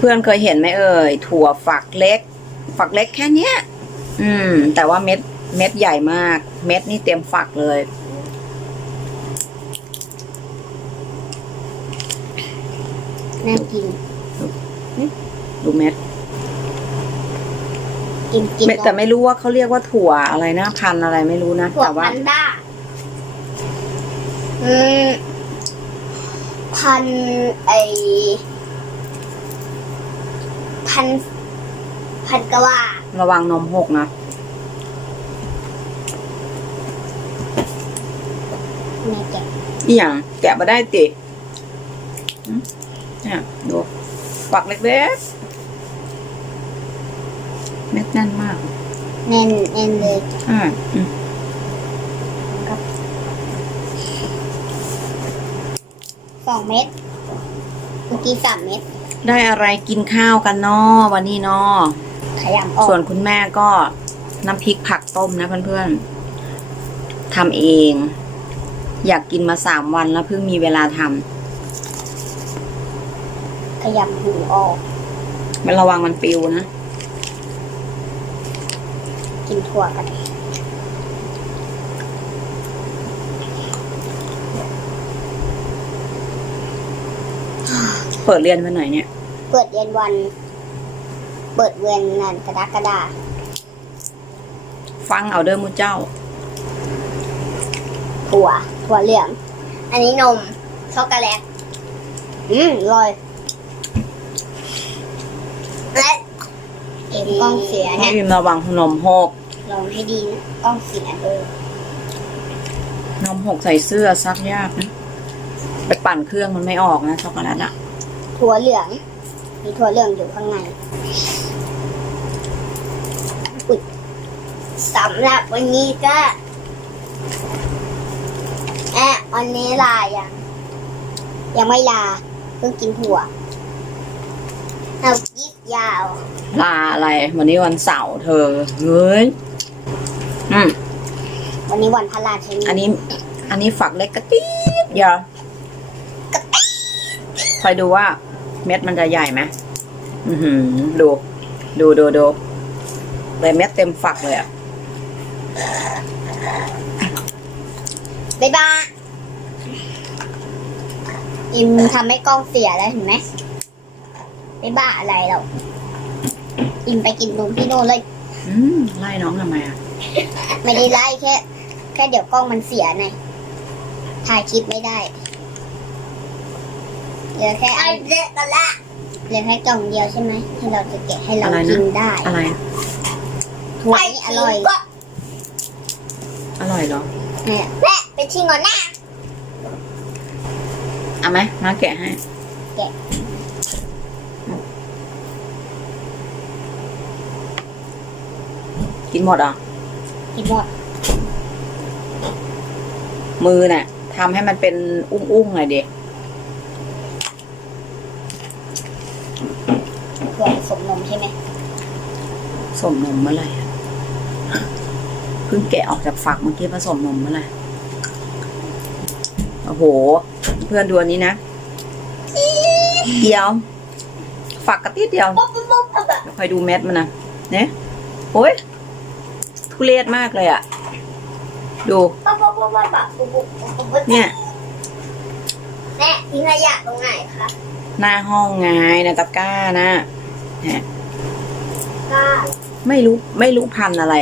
เพื่อนๆเคยเห็นไหมเอ่ยถั่วฝักเล็ก ฝักเล็กแค่เนี้ย อืม แต่ว่าเม็ดเม็ดใหญ่มาก เม็ดนี่เต็มฝักเลย น่ากิน ดูเม็ดกินกินเม็ดแต่ไม่รู้ว่าเขาเรียกว่าถั่วอะไรนะพันธุ์อะไรไม่รู้นะถั่วแต่ว่าพันด้าอืมพันไอ พันพันกะว่าระวังนมหกนะ แม่แกะอีหยังแกะมาได้ติอืมเนี่ยดูฝักเล็กๆเม็ดแน่นมากแน่นแน่นเลยอ่าอืมสองเม็ดเมื่อกี้สามเม็ด ได้อะไรกินข้าวกันเนาะวันนี้เนาะขยำออกส่วนคุณแม่ก็น้ำพริกผักต้มนะเพื่อนๆทำเอง อยากกินมาสามวันแล้วเพิ่งมีเวลาทขยำหูออกำมันระวังมันปิวนะ กินถั่วกันเปิดเรียนมาหน่อยเนี่ย เปิดเรียนวัน เปิดเวียนงานกระดากระดาฟังเอาเด้อมูเจ้า ถั่ว ถั่วเหลือง อันนี้นม ช็อกโกแลต อืมอร่อย และเอ็มกล้องเสียให้เนี่ยพิมพ์ระวังนมหก ลองให้ดีนะกล้องเสียเออนมหกใส่เสื้อซักยากนะ ไปปั่นเครื่องมันไม่ออกนะช็อกโกแลตอะถั่วเหลือง มีถั่วเหลืองอยู่ข้างในอุ๊ยสำหรับวันนี้ก็แอะวันนี้ลายังยังไม่ลา เพิ่งกินถั่วเอายิบยาว ลาอะไร วันนี้วันเสาร์เธอ เฮ้ย อืม วันนี้วันพระราชินีอันนี้ อันนี้ฝักเล็กกระติ๊ดเดียวคอยดูว่า เม็ดมันจะใหญ่ไหมอือหือดู ดูดูดูเลยเม็ดเต็มฝักเลยอะบ๊ายบายอิมทำให้กล้องเสียแล้วเห็นไหมบ๊ายบายอะไรเราอิมไปกินนมที่โน่นเลย อืมไล่น้องทำไมอะไม่ได้ไล่แค่ แค่เดี๋ยวกล้องมันเสียไงถ่ายคลิปไม่ได้ เหลือแค่อันเด็กกันละเหลือแค่กล่องเดียวใช่ไหมที่เราจะแกะให้เรากินได้อะไรถั่วนี่อร่อยอร่อยเหรอเนี่ยแม่ไปชิงก่อนนะเอาไหมมาแกะให้แกะกินหมดเหรอะกินหมด มือน่ะทำให้มันเป็นอุ้งๆหน่อยเด็ถั่ สมนมใช่ไหมสมนมเมื่อไรเพิ่งแกะออกจากฝักเมื่อกี้ผสมนมเมื่อไรโอ้โห เพื่อนดูอันนี้นะ เดียว ฝักกระติดเดียวคอยดูแมทมันนะเนี่ยโอ้ยทุเรศมากเลยอะดูเนี่ย แม่ทิ้งขยะตรงไหนคะ หน้าห้องไงนะตะก้านะ ก้าไม่รู้ไม่รู้พันธุ์อะไร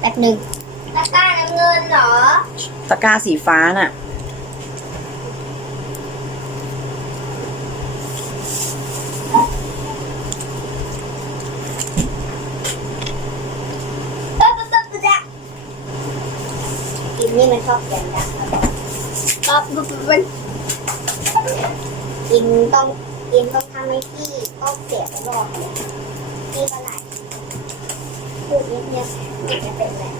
แป๊บหนึ่งตะกร้าน้ำเงินเหรอ ตะกร้าสีฟ้าน่ะปุ๊บปุ๊บปุ๊บปุ๊บอะกินนี่มันชอบเสียงดังปุ๊บปุ๊บปุ๊บปุ๊บกินต้องกินต้อง ทำให้พี่ต้องเสียตลอดเลยพี่ก็ไหนพูดนิดเดียวมันจะเป็นแบบ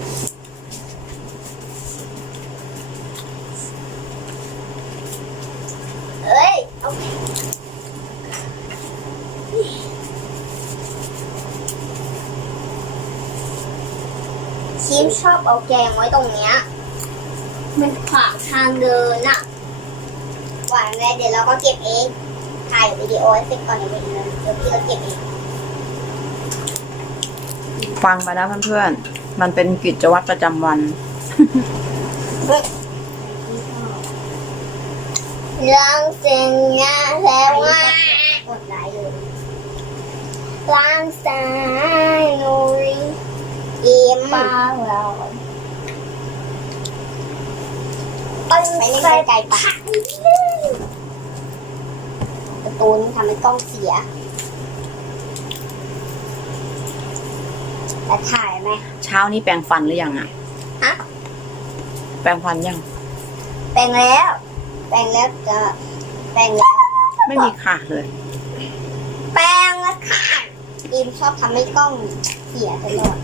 เอ้ย เอาชิมชอบเอาแกงไว้ตรงเนี้ย มันขวางทางเดินอะหวานเลยเดี๋ยวเราก็เก็บเอง ถ่ายวิดีโอให้เสร็จก่อนเดี๋ยวเองเดี๋ยวพี่เราเก็บเองฟังมานะเพื่อนๆ มันเป็นกิจวัตรประจำวัน เรื่องเสียงงานแล้วว่ากดไลค์เลยล้างสายนุ้ยอีมาเราไปเล่นไกลๆปะประ ตูนี้ทำให้กล้องเสียแต่ถ่ายไหมเช้านี้แปรงฟันหรือยังอะฮะแปรงฟันยัง แปลงแล้ว แปลงแล้วจะแปลงแล้ว ไม่มีขาดเลย แปลงแล้วค่ะอิมชอบทำให้กล้องเสียตลอด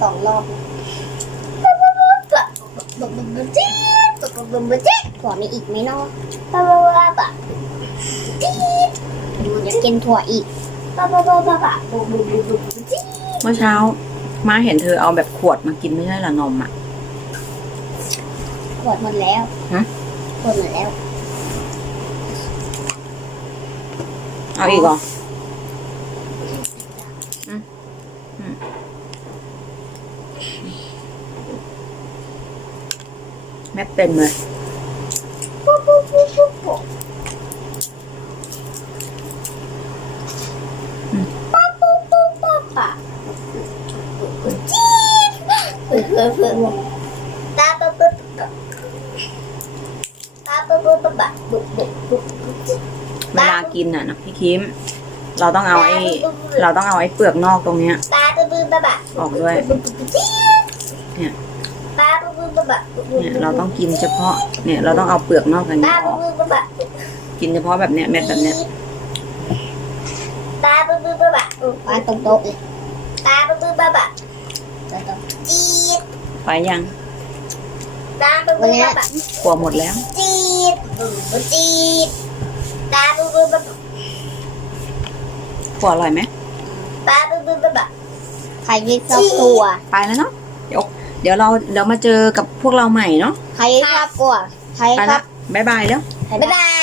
สองรอบถั่วมีอีกไหมเนาะบ้าบ้าบ้า บ้าจี๊ดอยากกินถั่วอีกบ้าบ้าบ้าบ้าบ้าบูบูบูบูจี๊ดเมื่อเช้า มาเห็นเธอเอาแบบขวดมากินไม่ใช่เหรอนมอะขวดหมดแล้วฮะ ขวดหมดแล้ว เอาอีกเหรออืมอืมแม็กเต็มเลย ปุ๊บปุ๊บปุ๊บปุ๊บปุ๊บปั๊บปุ๊บปุ๊บปั๊บปั๊บจี๊ดเพื่อเพื่อเพื่อตาปุ๊บปุ๊บปุ๊บตาปุ๊บปุ๊บปุ๊บปุ๊บปุ๊บปุ๊บปุ๊บจี๊ด เวลากินอะนะพี่คิม เราต้องเอาไอ้เราต้องเอาไอ้เปลือกนอกตรงเนี้ยตาปุ๊บปุ๊บปุ๊บปุ๊บออกด้วยปุ๊บปุ๊บปุ๊บจี๊ดเนี่ยตาปุ๊บปุ๊บปุ๊บปุ๊บเนี่ย เราต้องกินเฉพาะ เนี่ย เราต้องเอาเปลือกนอกกันตานี้อปุ๊อบกปุ๊บปุ๊บปุ๊บกินเฉพาะแบบเนี้ยเม็ดแบบเนี้ยตาปุ๊บปุ๊บปุ๊บปุ๊บวาตรงโต๊ะเลยตาปุ๊บปุ๊บ ปุ๊บปุ๊บจี๊ดไปยังตาปุ๊บปุ๊บปุ๊บปุ๊บกลัวหมดแล้ว จี๊ดปุ๊บจี๊ดตาปุ๊บปุ๊บปุ๊บปุ๊บกลัวอร่อยไหมตาปุ๊บปุ๊บปุ๊บปุ๊บใครไม่ชอบกลัว ไปแล้วเนาะเดี๋ยวเดี๋ยวเราเดี๋ยวมาเจอกับพวกเราใหม่เนาะใครชอบกลัว ใครไปชอละบ บ๊ายบายแล้ว บ๊ายบาย